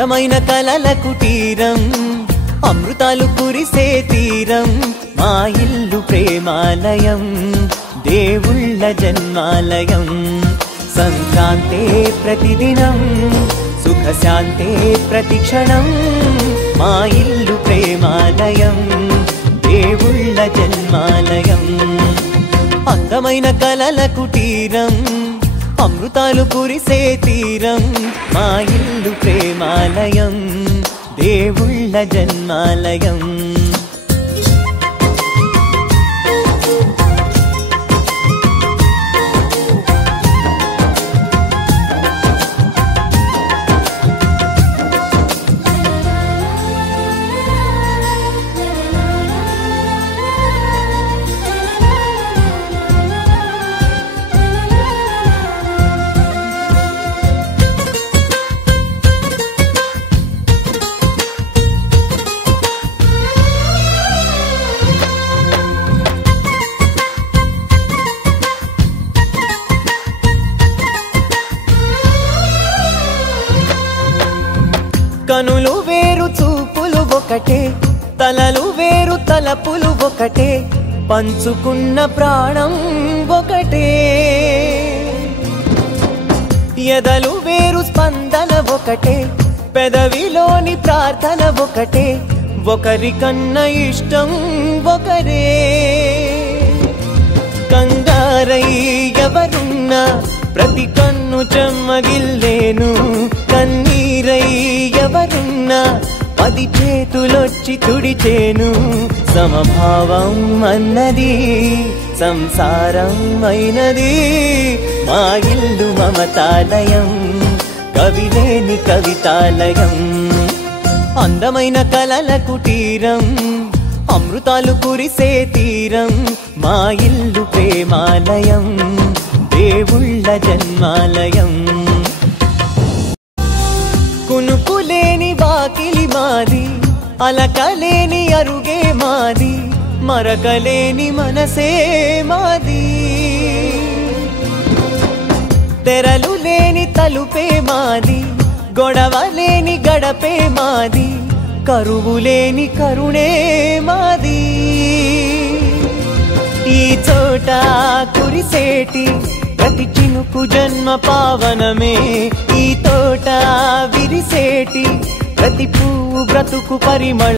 అందమైన కలల కుటీరం అమృతాలు కురిసే తీరం మా ఇల్లు ప్రేమాలయం దేవుళ్ళ జన్మాలయం సంక్రాంతే ప్రతిదినం సుఖశాంతే ప్రతిక్షణం మా ఇల్లు ప్రేమాలయం దేవుళ్ళ జన్మాలయం అందమైన కలల కుటీరం అమృతాలు కురిసే తీరం మా ఇల్లు ప్రేమాలయం దేవుళ్ళ జన్మాలయం కనులు వేరు చూపులు ఒకటే తలలు వేరు తలపులు ఒకటే పంచుకున్న ప్రాణం ఒకటే ఎదలు వేరు స్పందన ఒకటే పెదవిలోని ప్రార్థన ఒకటే ఒకరికన్నా ఇష్టం ఒకరే కంగారై ఎవరున్నా ప్రతి కన్ను చెమ్మగిల్లేను కన్నీరై ఎవరున్నా 10 చేతులొచ్చి తుడిచేను సమభావం అన్నది సంసారం అయినది మా ఇల్లు మమతాలయం కవిలేని కవితాలయం అందమైన కలల కుటీరం అమృతాలు కురిసే తీరం మా ఇల్లు ప్రేమాలయం దేవుళ్ళ జన్మాలయం కునుకులేని వాకిలి మాది అలకలేని అరుగే మాది మరకలేని మనసే మాది తెరలు లేని తలుపే మాది గొడవలేని గడపే మాది కరువులేని కరుణే మాది ఈ చోట కురిసేటి ప్రతి చినుకు జన్మ పావనమే ఈ తోట విరిసేటి ప్రతి పువ్వు బ్రతుకు పరిమళ